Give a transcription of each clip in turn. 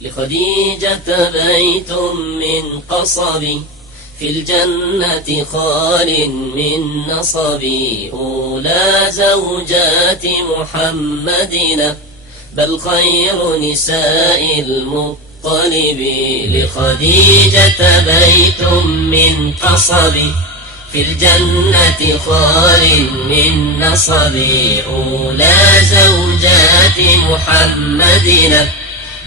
لخديجة بيت من قصب في الجنة خال من نصب أولى زوجات محمد بل خير نساء المطلب لخديجة بيت من قصب في الجنة خال من نصب أولى زوجات محمد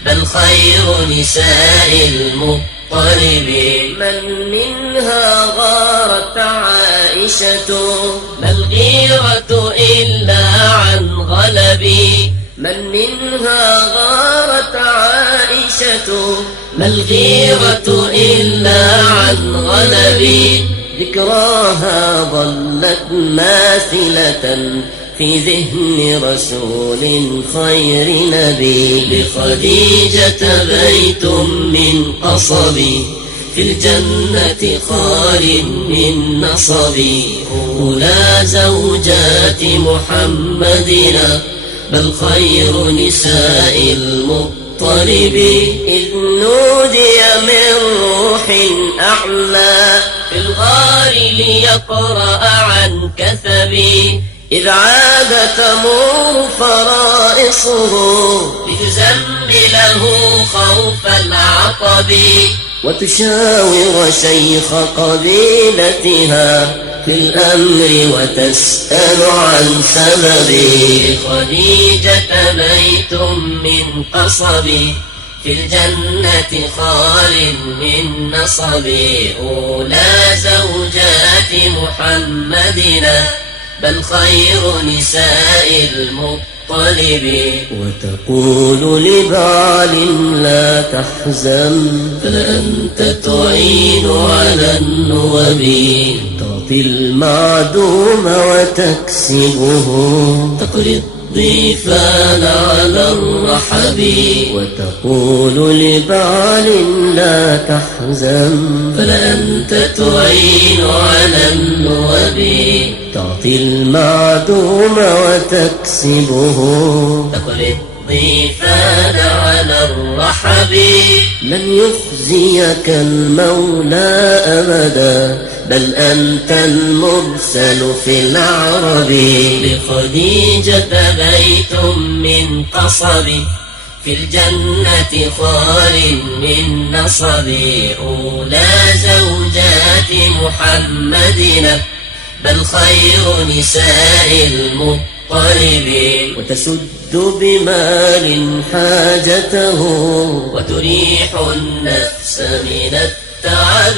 بل خير نساء المطلب من منها غارت عائشة ما الغيرة إلا عن غلبي من منها غارت عائشة ما الغيرة إلا عن غلبي ذكراها ظلت ماثلة في ذهن رسول خير نبي لخديجة بيت من قصب في الجنة خال من نصب أولى زوجات محمدنا بل خير نساء المطلب إذ نودي من روح أعلى في الغار ليقرأ عن كثبي إذ عاد تمور فرائصه لتزمله خوف العطب وتشاور شيخ قبيلتها في الأمر وتسأل عن سببه خديجة بيت من قصب في الجنة خال من نصب أولى زوجات محمدنا بل خير نساء المطلب وتقول لبعل لا تحزن فأنت تعين على النوب تعطي المعدوم وتكسبه تقري الضيفان على الرحب وتقول لبعل لا تحزن فأنت تعين على النوب تعطي المعدوم وتكسبه تقري الضيفان على الرحب لن يخزيك المولى أبدا بل أنت المرسل في العرب لخديجة بيت من قصب في الجنة خال من نصب أولى زوجات محمدنا بل خير نساء المطلب وتسد بمال حاجته وتريح النفس من التعب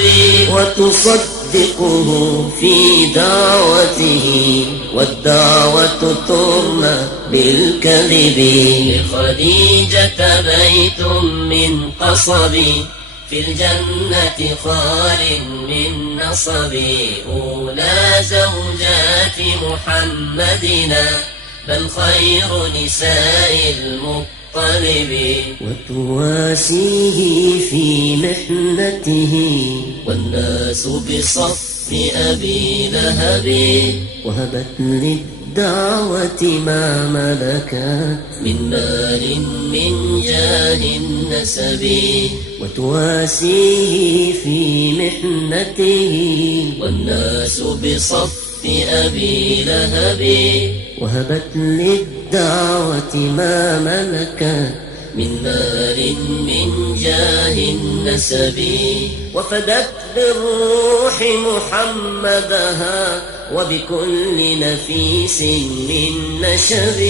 وتصدقه في دعوته والدعوة ترمى بالكذب لخديجة بيت من قصب في الجنة خال من نصب أولى زوجات محمدنا بل خير نساء المطلب وتواسيه في محنته والناس بصف أبي لهب وهبت للدعوة ما ملكت من مال من جاه النسب وتواسيه في محنته والناس بصف أبي لهب وهبت للدعوة ما ملكت من مال من جاه النسب وفدت بالروح محمدها وبكل نفيس من نشب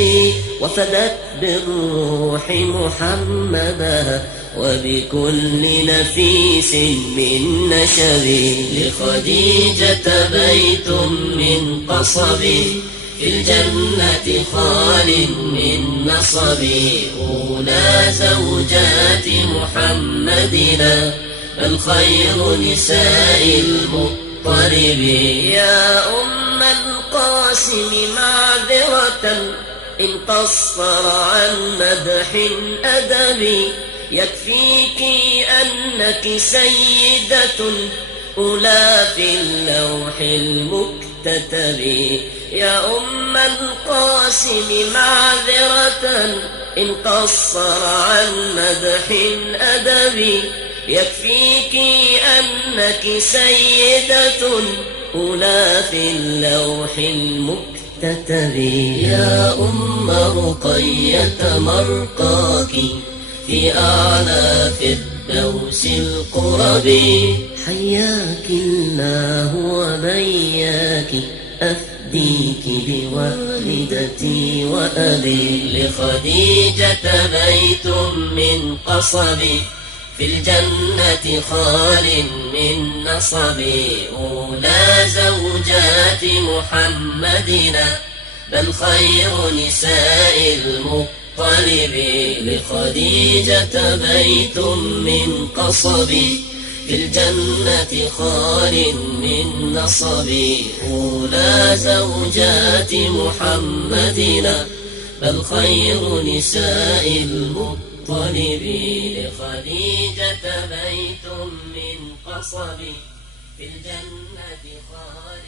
وفدت بالروح محمدها وبكل نفيس من نشب لخديجة بيت من قصب في الجنة خال من نصب أولى زوجات محمدنا بل خير نساء المطلب يا أم القاسم معذرة إن قصر عن مدح أدبي يكفيك أنك سيدة أولى في اللوح المكتتب يا أم القاسم معذرة إن قصر عن مدح أدبي يكفيك أنك سيدة أولى في اللوح المكتتب. يا أم رقية مرقاك في أعلى الدوس القرب، حياك الله وبياك أفديك بوالدتي وأبي. لخديجة بيت من قصب في الجنة خال من نصب، أولى زوجات محمدنا بل خير نساء المطلب. لخديجة بيت من قصب في الجنة خال من نصب، أولى زوجات محمدنا بل خير نساء المطلب. لخديجة بيت من قصب في الجنة خال